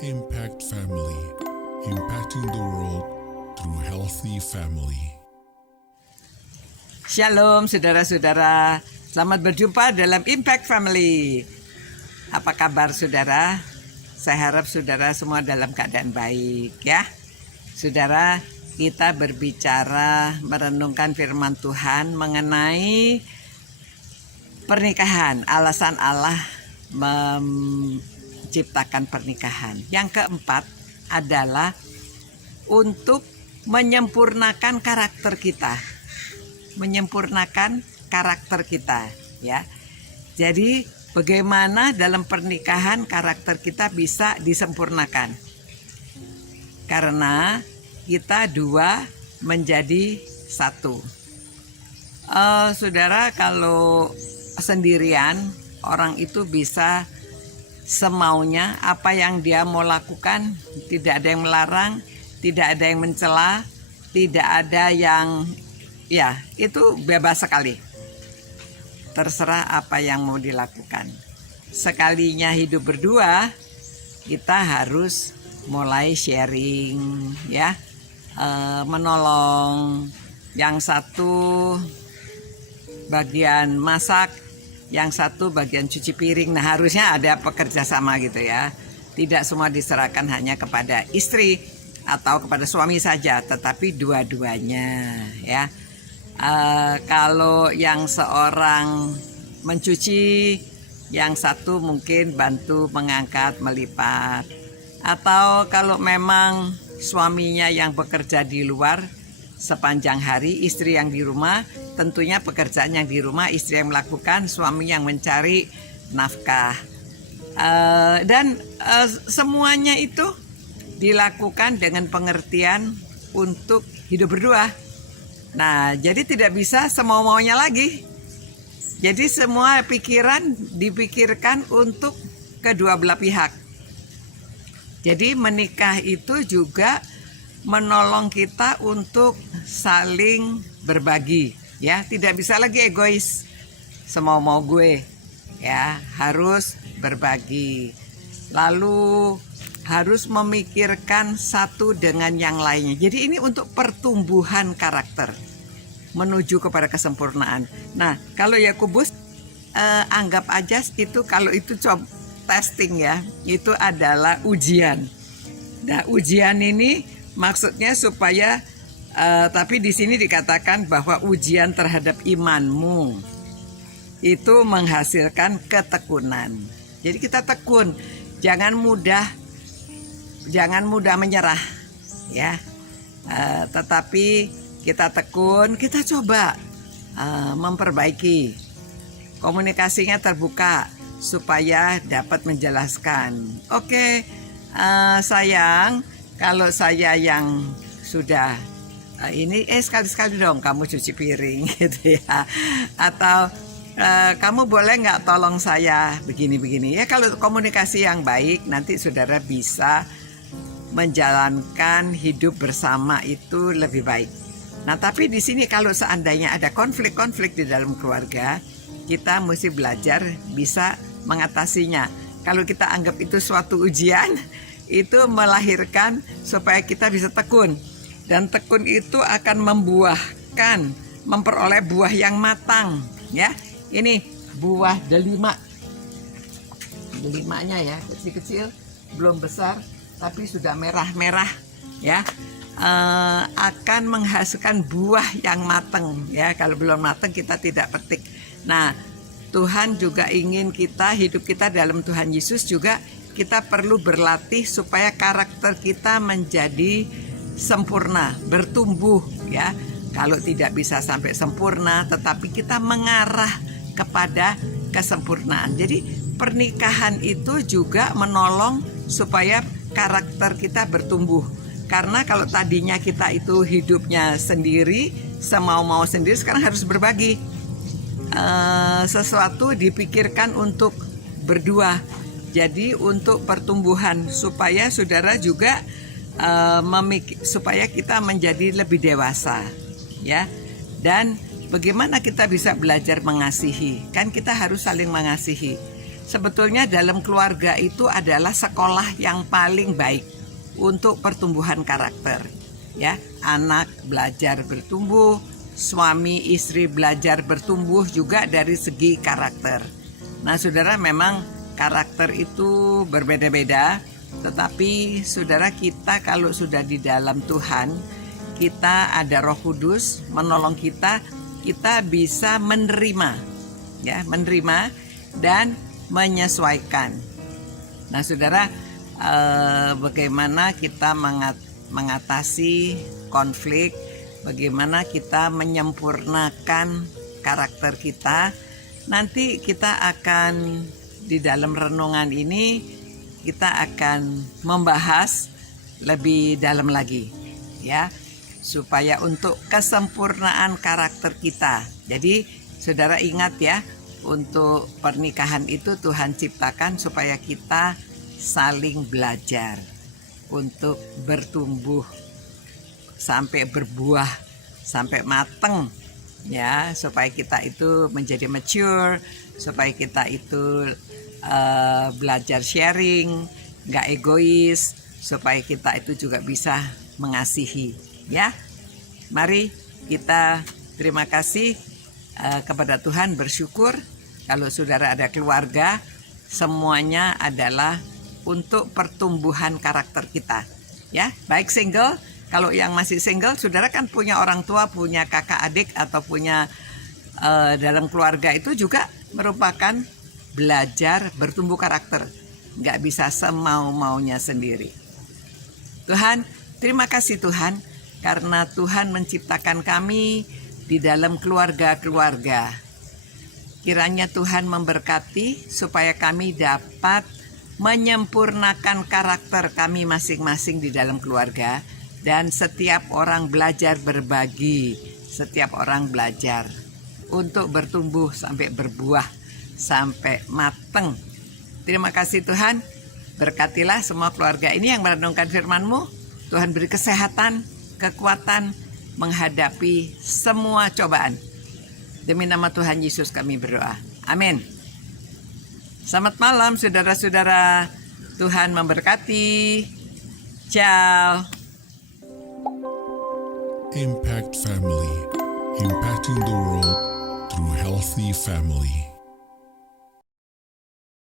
Impact Family, impacting the world through healthy family. Shalom saudara-saudara, selamat berjumpa dalam Impact Family. Apa kabar saudara? Saya harap saudara semua dalam keadaan baik ya. Saudara, kita berbicara merenungkan firman Tuhan mengenai pernikahan, alasan Allah menciptakan pernikahan. Yang keempat adalah untuk menyempurnakan karakter kita. Menyempurnakan karakter kita ya. Jadi bagaimana dalam pernikahan karakter kita bisa disempurnakan? Karena kita dua menjadi satu. Saudara, kalau sendirian orang itu bisa semaunya, apa yang dia mau lakukan, tidak ada yang melarang, tidak ada yang mencela, tidak ada yang, ya itu bebas sekali. Terserah apa yang mau dilakukan. Sekalinya hidup berdua, kita harus mulai sharing ya, menolong. Yang satu bagian masak, yang satu bagian cuci piring. Nah, harusnya ada pekerja sama gitu ya. Tidak semua diserahkan hanya kepada istri atau kepada suami saja, tetapi dua-duanya ya. Kalau yang seorang mencuci, yang satu mungkin bantu mengangkat, melipat. Atau kalau memang suaminya yang bekerja di luar sepanjang hari, istri yang di rumah, tentunya pekerjaan yang di rumah istri yang melakukan, suami yang mencari nafkah. Dan semuanya itu dilakukan dengan pengertian untuk hidup berdua. Nah, jadi tidak bisa semau-maunya lagi. Jadi semua pikiran dipikirkan untuk kedua belah pihak. Jadi menikah itu juga menolong kita untuk saling berbagi ya, tidak bisa lagi egois semau-mau gue ya, harus berbagi, lalu harus memikirkan satu dengan yang lainnya. Jadi ini untuk pertumbuhan karakter menuju kepada kesempurnaan. Nah, kalau Yakobus anggap aja itu, kalau itu coba testing ya, itu adalah ujian. Nah, ujian ini maksudnya supaya tapi di sini dikatakan bahwa ujian terhadap imanmu itu menghasilkan ketekunan. Jadi kita tekun, jangan mudah menyerah ya. Tetapi kita tekun, kita coba memperbaiki. Komunikasinya terbuka supaya dapat menjelaskan. Oke, sayang, kalau saya yang sudah ini sekali-sekali dong kamu cuci piring gitu ya, atau kamu boleh nggak tolong saya begini-begini ya. Kalau komunikasi yang baik, nanti saudara bisa menjalankan hidup bersama itu lebih baik. Nah, tapi di sini kalau seandainya ada konflik-konflik di dalam keluarga, kita mesti belajar bisa mengatasinya. Kalau kita anggap itu suatu ujian, itu melahirkan supaya kita bisa tekun, dan tekun itu akan memperoleh buah yang matang ya. Ini buah delimanya ya, kecil-kecil, belum besar tapi sudah merah-merah ya, akan menghasilkan buah yang matang ya. Kalau belum matang kita tidak petik. Nah, Tuhan juga ingin kita, hidup kita dalam Tuhan Yesus juga, kita perlu berlatih supaya karakter kita menjadi sempurna, bertumbuh ya. Kalau tidak bisa sampai sempurna, tetapi kita mengarah kepada kesempurnaan. Jadi pernikahan itu juga menolong supaya karakter kita bertumbuh. Karena kalau tadinya kita itu hidupnya sendiri, semau-mau sendiri, sekarang harus berbagi. Sesuatu dipikirkan untuk berdua. Jadi untuk pertumbuhan, supaya saudara juga supaya kita menjadi lebih dewasa ya. Dan bagaimana kita bisa belajar mengasihi? Kan kita harus saling mengasihi. sebetulnya dalam keluarga itu adalah sekolah yang paling baik untuk pertumbuhan karakter. Ya, anak belajar bertumbuh, suami istri belajar bertumbuh juga dari segi karakter. Nah, saudara, memang karakter itu berbeda-beda, tetapi saudara, kita kalau sudah di dalam Tuhan, kita ada Roh Kudus menolong kita bisa menerima, ya, menerima dan menyesuaikan. Nah, saudara, bagaimana kita mengatasi konflik, bagaimana kita menyempurnakan karakter kita. Nanti kita akan di dalam renungan ini kita akan membahas lebih dalam lagi, ya, supaya untuk kesempurnaan karakter kita. Jadi saudara ingat ya, untuk pernikahan itu Tuhan ciptakan supaya kita saling belajar untuk bertumbuh sampai berbuah, sampai mateng, ya, supaya kita itu menjadi mature, supaya kita itu belajar sharing, nggak egois, supaya kita itu juga bisa mengasihi, ya. Mari kita terima kasih kepada Tuhan, bersyukur kalau saudara ada keluarga, semuanya adalah untuk pertumbuhan karakter kita, ya. Baik single, kalau yang masih single, saudara kan punya orang tua, punya kakak adik, atau punya dalam keluarga itu juga merupakan belajar bertumbuh karakter. Nggak bisa semau-maunya sendiri. Tuhan, terima kasih Tuhan, karena Tuhan menciptakan kami di dalam keluarga-keluarga. Kiranya Tuhan memberkati supaya kami dapat menyempurnakan karakter kami masing-masing di dalam keluarga. Dan setiap orang belajar berbagi, setiap orang belajar untuk bertumbuh sampai berbuah, sampai mateng. Terima kasih Tuhan, berkatilah semua keluarga ini yang merenungkan firman-Mu. Tuhan beri kesehatan, kekuatan menghadapi semua cobaan. Demi nama Tuhan Yesus kami berdoa. Amin. Selamat malam saudara-saudara, Tuhan memberkati. Ciao. Impact Family, impacting the world through healthy family.